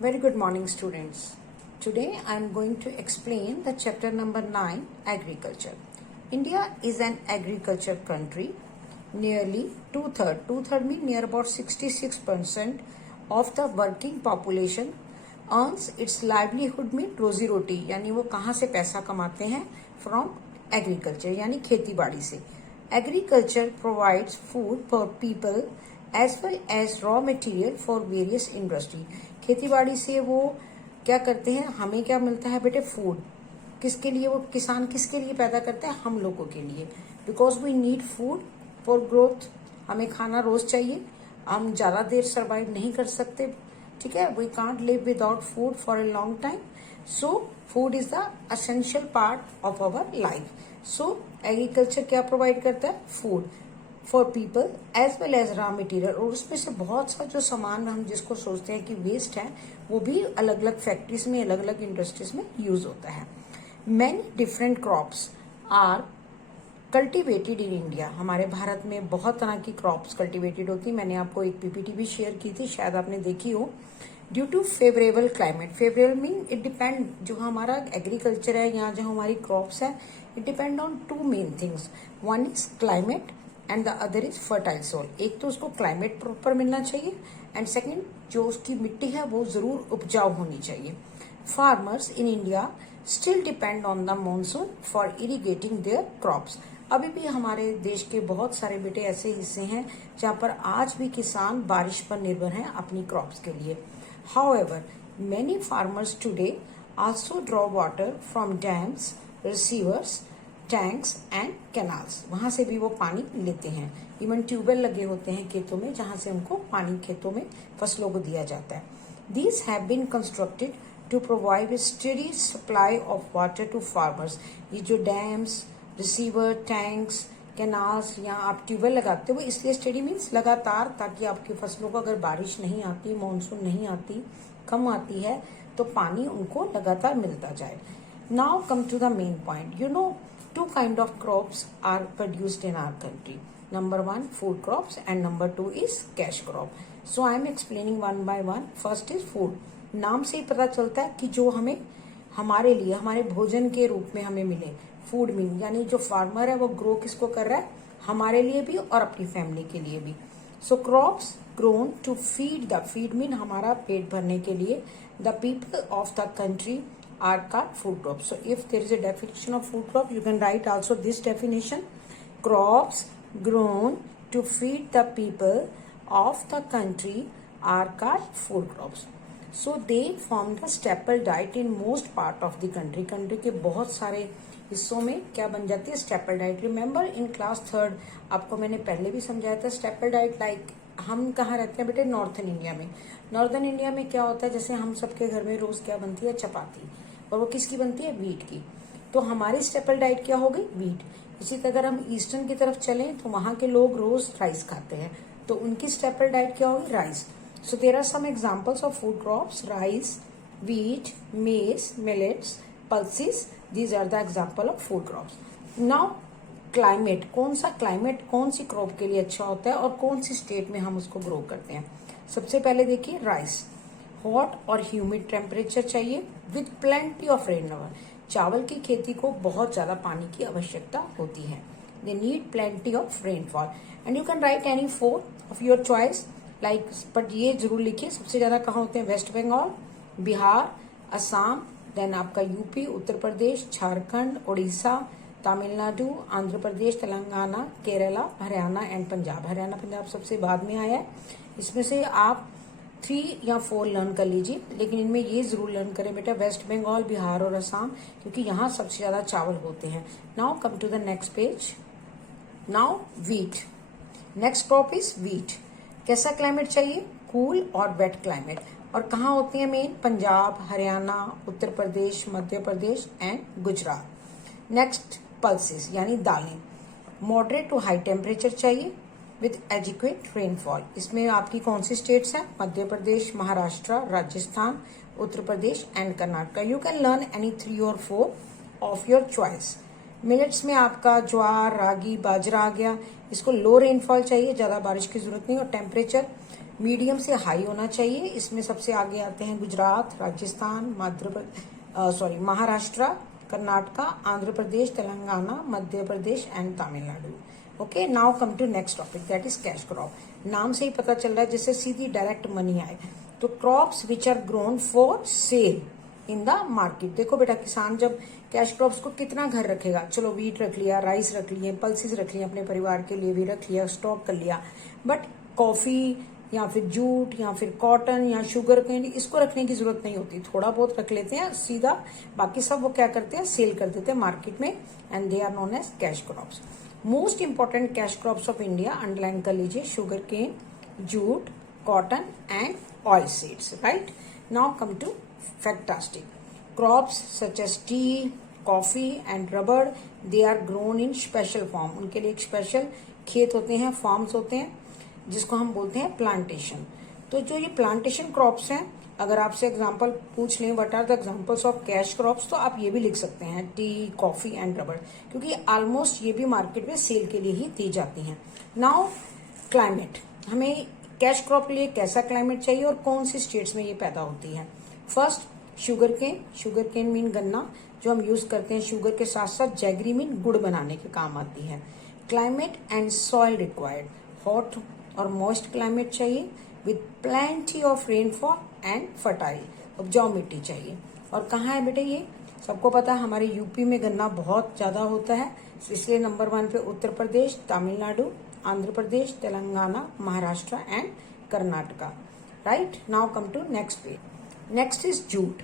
Very good morning, students. Today I am going to explain the chapter number 9, Agriculture. India is an agriculture country. Nearly two-third mean near about 66% of the working population earns its livelihood में रोजी रोटी यानी वो कहाँ से पैसा कमाते हैं from agriculture यानी खेती बाड़ी से. Agriculture provides food for people as well as raw material for various industry. खेती बाड़ी से वो क्या करते हैं, हमें क्या मिलता है बेटे, फूड. किसके लिए वो किसान किसके लिए पैदा करता है, हम लोगों के लिए. Because we need food for growth. हमें खाना रोज चाहिए, हम ज्यादा देर सर्वाइव नहीं कर सकते, ठीक है. We can't live without food for a long time. So food is the essential part of our life. So agriculture क्या प्रोवाइड करता है, food for people as well as raw material. और उसमें से बहुत सा जो सामान हम जिसको सोचते हैं कि वेस्ट है, वो भी अलग अलग फैक्ट्रीज में, अलग अलग इंडस्ट्रीज में यूज होता है. Many different crops are cultivated in India. हमारे भारत में बहुत तरह की क्रॉप्स कल्टिवेटेड होती. मैंने आपको एक पीपीटी भी शेयर की थी, शायद आपने देखी हो. Due to favourable climate. Favourable mean it depend, जो हमारा एग्रीकल्चर है, यहाँ जो हमारी क्रॉप्स है, it depend on two main things. One is climate and the other is fertile soil. एक तो उसको क्लाइमेट प्रॉपर मिलना चाहिए एंड सेकंड जो उसकी मिट्टी है वो जरूर उपजाऊ होनी चाहिए. Farmers in India still depend on the monsoon for irrigating their crops. अभी भी हमारे देश के बहुत सारे बेटे ऐसे हिस्से हैं जहाँ पर आज भी किसान बारिश पर निर्भर हैं अपनी क्रॉप्स के लिए. However many farmers today also draw water from dams, reservoirs, tanks and canals. वहां से भी वो पानी लेते हैं. इवन ट्यूबवेल लगे होते हैं खेतों में जहां से उनको पानी खेतों में फसलों को दिया जाता है. These have been constructed to provide a steady supply of water to farmers. ये जो डैम्स, रिसीवर, टैंक्स, कैनाल्स या आप ट्यूबवेल लगाते हो, इसलिए स्टेडी मीन्स लगातार, ताकि आपकी फसलों को अगर बारिश नहीं आती, मानसून नहीं आती, कम आती है, तो पानी उनको लगातार मिलता जाए. Now come to the main point. You know two kind of crops are produced in our country. Number one, food crops, and number two is cash crop. So I am explaining one by one. First is food. नाम से ही पता चलता है कि जो हमें हमारे लिए हमारे भोजन के रूप में हमें मिले. फूड मीन यानी जो फार्मर है वो ग्रो किसको कर रहा है, हमारे लिए भी और अपनी फैमिली के लिए भी. So crops grown to feed the, feed mean हमारा पेट भरने के लिए, the people of the country are called food crops. So if there is a definition of food crop, you can write also this definition: crops grown to feed the people of the country are called food crops. So they form the staple diet in most part of the country. Country के बहुत सारे हिस्सों में क्या बन जाती है, staple diet. Remember in class 3 आपको मैंने पहले भी समझाया था. स्टेपल डाइट लाइक हम कहाँ रहते हैं बेटे, नॉर्थन इंडिया में. नॉर्दर्न इंडिया में क्या होता है, जैसे हम सबके घर में रोज क्या बनती है, चपाती, और वो किसकी बनती है, वीट की. तो हमारी स्टेपल डाइट क्या हो गई, वीट. इसी तरह अगर हम ईस्टर्न की तरफ चलें तो वहां के लोग रोज राइस खाते हैं, तो उनकी स्टेपल डाइट क्या होगी, rice. So there are some examples of food crops: rice, wheat, maize, millets, pulses. These are the example of food crops. Now climate, कौन सा क्लाइमेट कौन सी क्रॉप के लिए अच्छा होता है और कौन सी स्टेट में हम उसको ग्रो करते हैं. सबसे पहले देखिए राइस. हॉट और ह्यूमिड टेम्परेचर चाहिए with plenty of rain over. चावल की खेती को बहुत ज्यादा पानी की आवश्यकता होती है. They need plenty of rainfall and you can write any 4 of your choice like, but ये जरूर लिखिए सबसे ज्यादा कहाँ होते हैं, वेस्ट बंगाल, बिहार, असम, देन आपका यूपी, उत्तर प्रदेश, झारखंड, उड़ीसा, तमिलनाडु, आंध्र प्रदेश, तेलंगाना, केरला, हरियाणा एंड पंजाब. हरियाणा पंजाब सबसे बाद में आया है. इसमें से आप 3 या 4 लर्न कर लीजिए, लेकिन इनमें ये जरूर लर्न करें बेटा, वेस्ट बंगाल, बिहार और असम, क्योंकि यहाँ सबसे ज्यादा चावल होते हैं. Now come to the next page. Now wheat. Next crop is wheat. कैसा क्लाइमेट चाहिए, कूल और वेट क्लाइमेट. और कहाँ होती है main, Punjab, Haryana, Uttar Pradesh, Madhya Pradesh and Gujarat. Next pulses यानी दालें. मॉडरेट टू हाई टेम्परेचर चाहिए विथ एडिक्वेट रेनफॉल. इसमें आपकी कौन सी स्टेट्स हैं, Madhya Pradesh, Maharashtra, Rajasthan, Uttar Pradesh and Karnataka. You can learn any 3 और 4 ऑफ योर चॉइस. मिलेट्स में आपका ज्वार, रागी, बाजरा आ गया. इसको लो रेनफॉल चाहिए, ज्यादा बारिश की जरूरत नहीं, और टेम्परेचर मीडियम से हाई होना चाहिए। इसमें सबसे आगे आते हैं Gujarat, Rajasthan, Maharashtra, Karnataka, Andhra Pradesh, Telangana, Madhya Pradesh and Tamil Nadu. Okay, now come to next topic, that is cash crop. नाम से ही पता चल रहा है जिससे सीधी डायरेक्ट मनी आए। तो crops which are grown for sale in the market. देखो बेटा, किसान जब कैश क्रॉप्स को कितना घर रखेगा, चलो वीट रख लिया, राइस रख लिए, पल्सेस रख लिए, अपने परिवार के लिए भी रख लिया, स्टॉक कर लिया, बट कॉफी या फिर जूट या फिर कॉटन या शुगर केन, इसको रखने की जरूरत नहीं होती। थोड़ा बहुत रख लेते हैं सीधा, बाकी सब वो क्या करते हैं, सेल कर देते हैं मार्केट में, and they are known as cash crops. Most important cash crops of India, underline कर लीजिए, sugar cane, jute, cotton and oil seeds. Right, now come to fantastic. Crops such as tea, coffee and rubber, they are grown in special form. उनके लिए एक special खेत होते हैं, farms होते हैं, जिसको हम बोलते हैं प्लांटेशन। तो जो ये प्लांटेशन क्रॉप्स हैं, अगर आपसे एग्जांपल पूछ लें what are the examples of cash crops, तो आप ये भी लिख सकते हैं टी, कॉफी एंड रबर, क्योंकि ऑलमोस्ट ये भी मार्केट में सेल के लिए ही दी जाती हैं। नाउ क्लाइमेट, हमें कैश क्रॉप के लिए कैसा क्लाइमेट चाहिए और कौन सी स्टेट्स में ये पैदा होती है। फर्स्ट शुगर केन मीन गन्ना, जो हम यूज करते हैं शुगर के साथ साथ जैगरी मीन गुड़ बनाने के काम आती है। Climate and soil required, hot और मॉइस्ट क्लाइमेट चाहिए with plenty of rainfall and fertile, उपजाऊ मिट्टी चाहिए। और कहाँ है बेटे ये, सबको पता है हमारे यूपी में गन्ना बहुत ज्यादा होता है, इसलिए नंबर 1 पे Uttar Pradesh, Tamil Nadu, Andhra Pradesh, Telangana, Maharashtra and Karnataka. Right, now come to next page. Next is jute.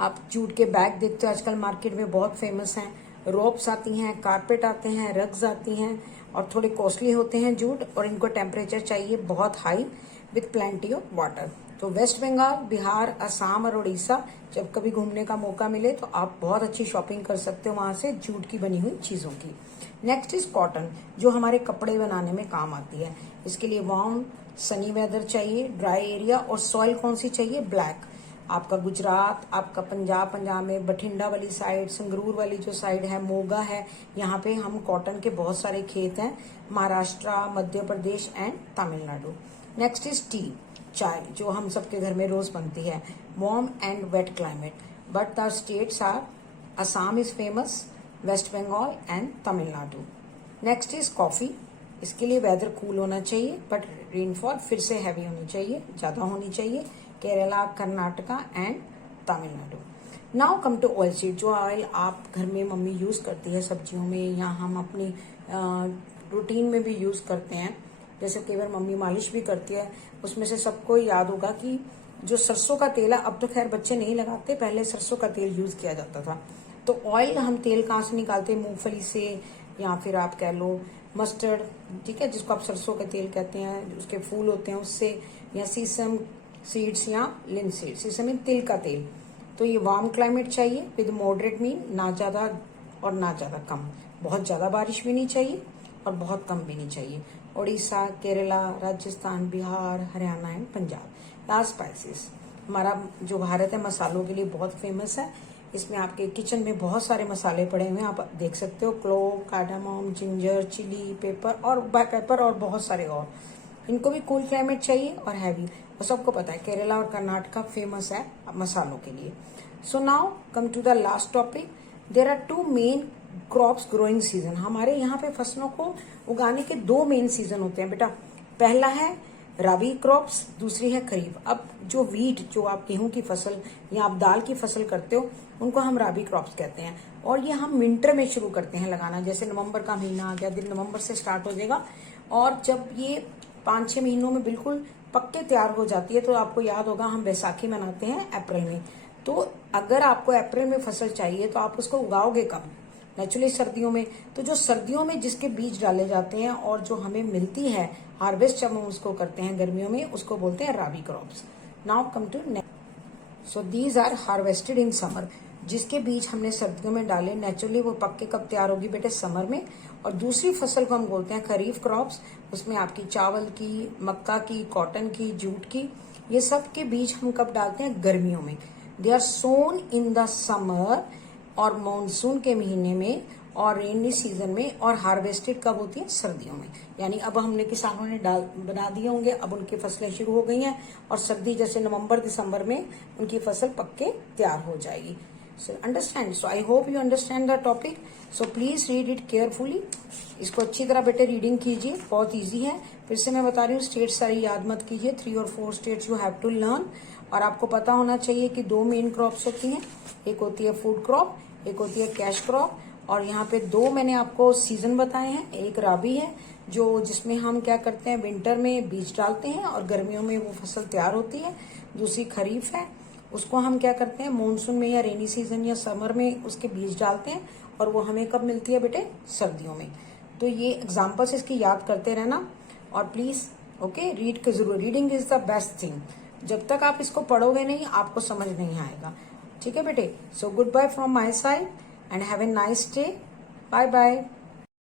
आप जूट के बैग देखते हो आजकल मार्केट में, बहुत फेमस हैं। रोप्स आती हैं, कारपेट आते हैं, रग्स आती हैं, और थोड़े कॉस्टली होते हैं जूट, और इनको टेम्परेचर चाहिए बहुत high with plenty of water. तो वेस्ट बंगाल, बिहार, असम और उड़ीसा, जब कभी घूमने का मौका मिले तो आप बहुत अच्छी शॉपिंग कर सकते हो वहां से जूट की बनी हुई चीजों की। नेक्स्ट इज कॉटन, जो हमारे कपड़े बनाने में काम आती है। इसके लिए वार्म सनी वेदर चाहिए, ड्राई एरिया, और सॉइल कौन सी चाहिए, ब्लैक। आपका गुजरात, आपका पंजाब में बठिंडा वाली साइड, संगरूर वाली जो साइड है, मोगा है, यहाँ पे हम कॉटन के बहुत सारे खेत हैं। Maharashtra, Madhya Pradesh and Tamil Nadu. Next is tea, चाय, जो हम सबके घर में रोज बनती है। Warm and wet climate, but the states are Assam is famous, West Bengal and Tamil Nadu. Next is coffee, इसके लिए वेदर कूल होना चाहिए, बट रेनफॉल फिर से हैवी होनी चाहिए, ज्यादा होनी चाहिए, Kerala, Karnataka and Tamil Nadu. Now come to oil seed, जो ऑयल आप घर में मम्मी यूज करती है सब्जियों में, या हम अपनी रूटीन में भी यूज करते हैं, जैसे कई बार मम्मी मालिश भी करती है। उसमें से सबको याद होगा कि जो सरसों का तेल है, अब तो खैर बच्चे नहीं लगाते, पहले सरसों का तेल यूज किया जाता था। तो ऑयल हम तेल कहाँ से निकालते हैं, मूंगफली से, या फिर आप कह लो मस्टर्ड, ठीक है, जिसको आप सरसों का तेल कहते हैं, उसके फूल होते हैं उससे, या सीसम सीड्स या लिन सीड्स, सीसम में तिल का तेल। तो ये वार्म क्लाइमेट चाहिए विद मॉडरेट मीन, ना ज्यादा और ना ज्यादा कम, बहुत ज्यादा बारिश भी नहीं चाहिए और बहुत कम भी नहीं चाहिए। Orissa, Kerala, Rajasthan, Bihar, Haryana and Punjab. Last spices, हमारा जो भारत है मसालों के लिए बहुत फेमस है। इसमें आपके किचन में बहुत सारे मसाले पड़े हुए हैं, आप देख सकते हो, clove, cardamom, ginger, chilli, pepper और बहुत सारे और। इनको भी कूल क्लाइमेट चाहिए और हैवी, और सबको पता है केरला और कर्नाटका फेमस है मसालों के लिए। So now come to the last topic, there are 2 main crops growing season. हमारे यहाँ पे फसलों को उगाने के 2 मेन सीजन होते हैं बेटा। पहला है रबी क्रॉप्स, दूसरी है खरीफ। अब जो वीट, जो आप गेहूं की फसल या आप दाल की फसल करते हो, उनको हम रबी क्रॉप्स कहते हैं, और ये हम विंटर में शुरू करते हैं लगाना। जैसे नवंबर का महीना आ गया, दिन नवंबर से स्टार्ट हो जाएगा, और जब ये 5-6 महीनों में बिल्कुल पक्के तैयार हो जाती है, तो आपको याद होगा हम बैसाखी मनाते हैं अप्रैल में। तो अगर आपको अप्रैल में फसल चाहिए तो आप उसको उगाओगे कब, नेचुरली सर्दियों में। तो जो सर्दियों में जिसके बीज डाले जाते हैं और जो हमें मिलती है हार्वेस्ट, जब हम उसको करते हैं गर्मियों में, उसको बोलते हैं rabi crops. Now come to next, so these are harvested in summer. जिसके बीज हमने सर्दियों में डाले, नेचुरली वो पक्के कब तैयार होगी बेटे, समर में। और दूसरी फसल को हम बोलते हैं खरीफ क्रॉप्स, उसमें आपकी चावल की, मक्का की, कॉटन की, जूट की, ये सब के बीज हम कब डालते हैं, गर्मियों में। They are sown in the summer और मानसून के महीने में, और रेनी सीजन में, और हार्वेस्टेड कब होती है? सर्दियों में। यानी अब हमने किसानों ने बना दिए होंगे, अब उनकी फसलें शुरू हो गई हैं और सर्दी जैसे नवंबर दिसंबर में उनकी फसल पक के तैयार हो जाएगी। So understand, so I hope you understand the topic. So please read it carefully. इसको अच्छी तरह बेटे रीडिंग कीजिए, बहुत ईजी है। फिर से मैं बता रही हूँ, स्टेट सारी याद मत कीजिए, 3 और 4 states you have to learn. और आपको पता होना चाहिए कि 2 मेन क्रॉप्स होती हैं, एक होती है फूड क्रॉप, एक होती है कैश क्रॉप। और यहाँ पे 2 मैंने आपको सीजन बताए हैं, एक राबी है जो जिसमें हम क्या करते हैं, विंटर में बीज डालते हैं और गर्मियों में वो फसल तैयार होती है। दूसरी खरीफ है, उसको हम क्या करते हैं, मानसून में या रेनी सीजन या समर में उसके बीज डालते हैं और वो हमें कब मिलती है बेटे? सर्दियों में। तो ये एग्जाम्पल्स इसकी याद करते रहना और प्लीज ओके रीड के जरूर, reading is the best thing. जब तक आप इसको पढ़ोगे नहीं आपको समझ नहीं आएगा। ठीक है बेटे? So good bye from my side and have a nice day. Bye bye.